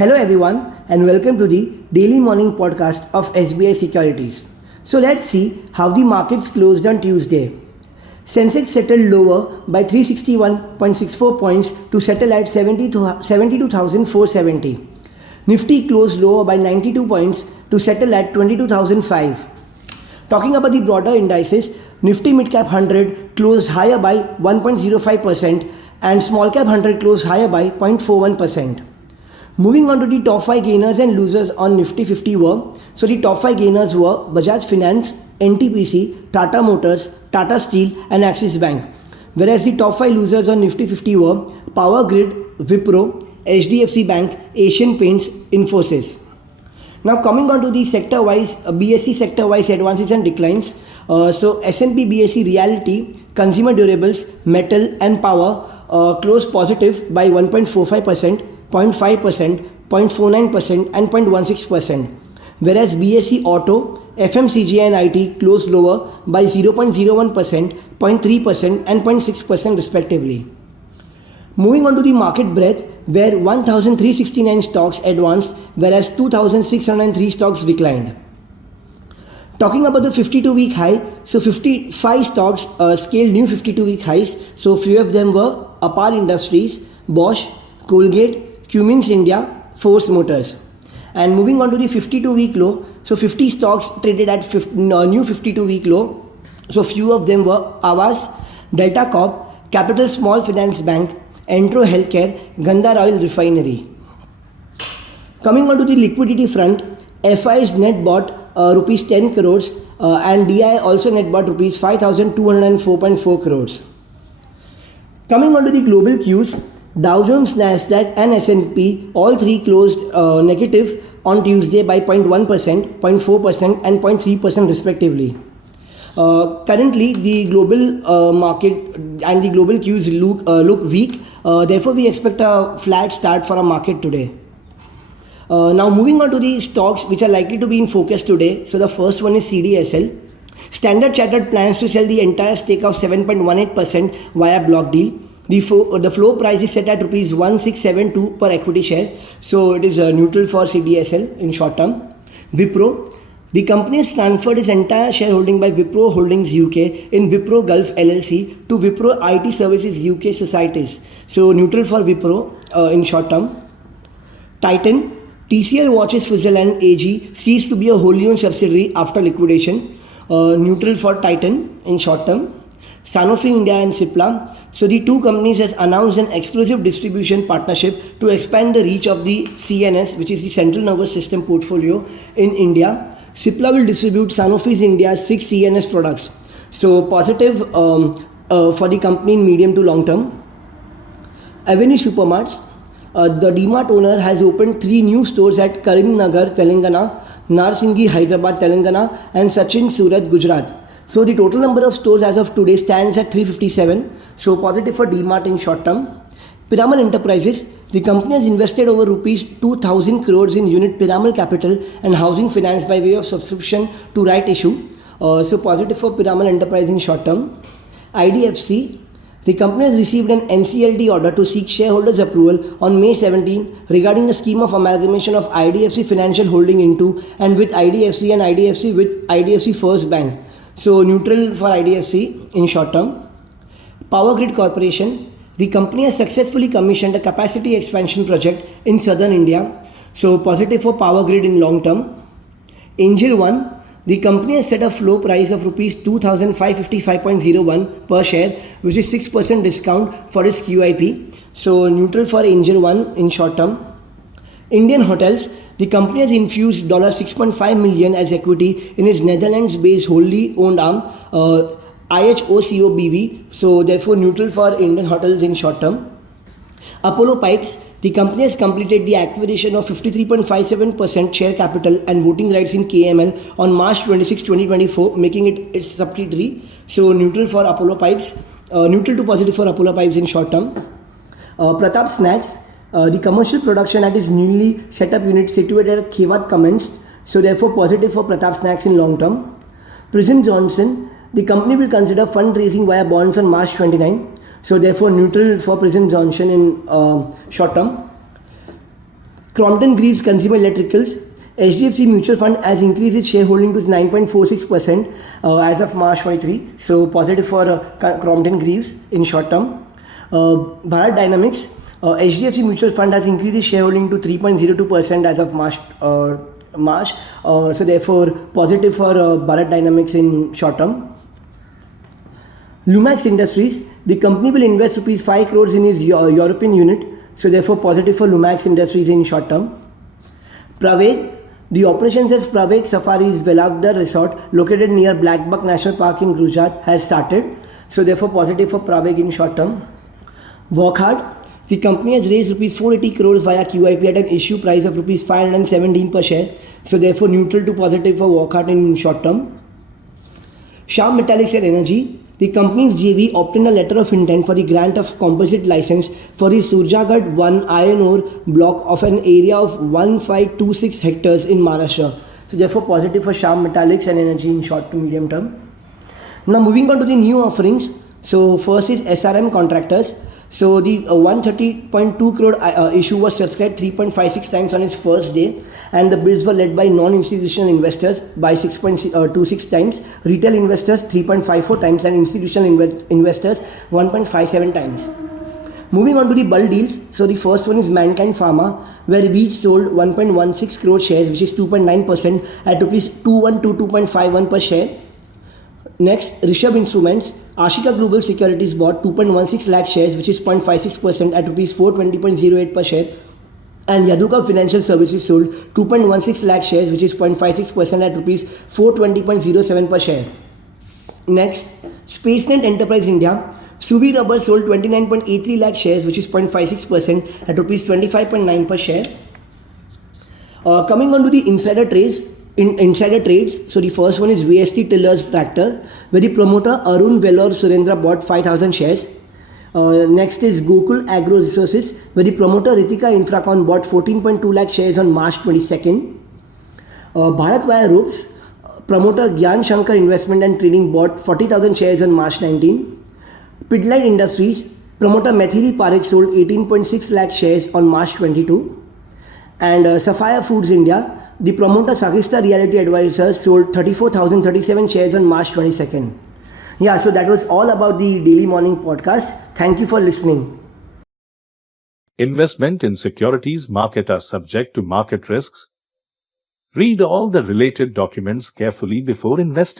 Hello everyone and welcome to the daily morning podcast of SBI Securities. So let's see how the markets closed on Tuesday. Sensex settled lower by 361.64 points to settle at 72,470. Nifty closed lower by 92 points to settle at 22,005. Talking about the broader indices, Nifty Midcap 100 closed higher by 1.05% and Small Cap 100 closed higher by 0.41%. Moving on to the top 5 gainers and losers on Nifty 50 were, so the top 5 gainers were Bajaj Finance, NTPC, Tata Motors, Tata Steel and Axis Bank. Whereas the top 5 losers on Nifty 50 were Power Grid, Wipro, HDFC Bank, Asian Paints, Infosys. Now coming on to the sector-wise, BSE sector-wise advances and declines. So S&P BSE Realty, Consumer Durables, Metal and Power closed positive by 1.45%, 0.5%, 0.49% and 0.16%. Whereas BSE Auto, FMCG and IT closed lower by 0.01%, 0.3% and 0.6% respectively. Moving on to the market breadth, where 1,369 stocks advanced, whereas 2,603 stocks declined. Talking about the 52-week high, so 55 stocks scaled new 52-week highs. So few of them were Apar Industries, Bosch, Colgate, Cummins India, Force Motors. And moving on to the 52-week low, so 50 stocks traded at new 52-week low. So few of them were Avas, Delta Corp, Capital Small Finance Bank, Entro Healthcare, Gandhar Oil Refinery. Coming on to the liquidity front, FIs net bought rupees 10 crores and DI also net bought rupees 5,204.4 crores. Coming on to the global cues, Dow Jones, Nasdaq and S&P all three closed negative on Tuesday by 0.1%, 0.4% and 0.3% respectively. Currently the global market and the global cues look weak. Therefore we expect a flat start for our market today. Now moving on to the stocks which are likely to be in focus today. So the first one is CDSL. Standard Chartered plans to sell the entire stake of 7.18% via block deal. The floor price is set at rupees 1672 per equity share. So it is neutral for CDSL in short term. Wipro. The company has transferred its entire shareholding by Wipro Holdings UK in Wipro Gulf LLC to Wipro IT Services UK Societies. So neutral for Wipro in short term. Titan. TCL Watches Switzerland AG ceased to be a wholly owned subsidiary after liquidation. Neutral for Titan in short term. Sanofi India and Cipla. So the two companies has announced an exclusive distribution partnership to expand the reach of the CNS, which is the Central Nervous System portfolio in India. Cipla will distribute Sanofi's India's 6 CNS products. So positive for the company in medium to long term. Avenue Supermarts. The DMart owner has opened 3 new stores at Karimnagar, Telangana, Narsinghi, Hyderabad, Telangana and Sachin, Surat, Gujarat. So the total number of stores as of today stands at 357. So positive for DMart in short term. Piramal Enterprises. The company has invested over rupees 2,000 crores in unit Piramal Capital and housing finance by way of subscription to right issue. So positive for Piramal Enterprise in short term. IDFC. The company has received an NCLT order to seek shareholders' approval on May 17 regarding the scheme of amalgamation of IDFC Financial Holding into and with IDFC and IDFC with IDFC First Bank. So neutral for IDFC in short term. Power Grid Corporation. The company has successfully commissioned a capacity expansion project in southern India. So positive for Power Grid in long term. Angel One. The company has set a floor price of rupees 2,555.01 per share, which is 6% discount for its QIP. So neutral for Angel One in short term. Indian Hotels. The company has infused $6.5 million as equity in its Netherlands-based wholly owned arm, IHOCO BV. So therefore neutral for Indian Hotels in short term. Apollo Pipes. The company has completed the acquisition of 53.57% share capital and voting rights in KML on March 26, 2024, making it its subsidiary. So neutral for Apollo Pipes, neutral to positive for Apollo Pipes in short term. Pratap Snacks. The commercial production at its newly set up unit situated at Khevat commenced. So therefore positive for Pratap Snacks in long term. Prison Johnson. The company will consider fundraising via bonds on March 29. So therefore neutral for Prison Johnson in short term. Crompton Greaves Consumer Electricals. HDFC Mutual Fund has increased its shareholding to 9.46% as of March 23. So positive for Crompton Greaves in short term. Bharat Dynamics. HDFC Mutual Fund has increased its shareholding to 3.02% as of March. So therefore positive for Bharat Dynamics in short term. Lumax Industries. The company will invest rupees 5 crores in its European unit. So therefore positive for Lumax Industries in short term. Praveg. The operations at Praveg Safaris Velavdar Resort located near Blackbuck National Park in Gujarat has started. So therefore positive for Praveg in short term. Wockhardt. The company has raised rupees 480 crores via QIP at an issue price of rupees 517 per share. So therefore neutral to positive for Wockhardt in short term. Shyam Metallics and Energy. The company's JV obtained a letter of intent for the grant of composite license for the Surjagarh 1 iron ore block of an area of 1526 hectares in Maharashtra. So therefore positive for Shyam Metallics and Energy in short to medium term. Now moving on to the new offerings. So first is SRM Contractors. So the 130.2 crore issue was subscribed 3.56 times on its first day, and the bids were led by non-institutional investors by 6.26 times, retail investors 3.54 times, and institutional investors 1.57 times. Moving on to the bulk deals. So the first one is Mankind Pharma, where we sold 1.16 crore shares, which is 2.9% at rupees 2122.51 per share. Next, Rishabh Instruments. Ashika Global Securities bought 2.16 lakh shares, which is 0.56% at rupees 420.08 per share. And Yaduka Financial Services sold 2.16 lakh shares, which is 0.56% at rupees 420.07 per share. Next, SpaceNet Enterprise India. Subi Rubber sold 29.83 lakh shares, which is 0.56% at rupees 25.9 per share. Coming on to the insider trades. So the first one is VST Tillers Tractor, where the promoter Arun Velor Surendra bought 5,000 shares. Next is Gokul Agro Resources, where the promoter Ritika Infracon bought 14.2 lakh shares on March 22nd. Bharat Wire Ropes, promoter Gyan Shankar Investment and Trading bought 40,000 shares on March 19. Pidilite Industries, promoter Methili Parekh sold 18.6 lakh shares on March 22. And Sapphire Foods India, the promoter Sagista Realty Advisors sold 34,037 shares on March 22nd. Yeah, so that was all about the Daily Morning Podcast. Thank you for listening. Investment in securities market are subject to market risks. Read all the related documents carefully before investing.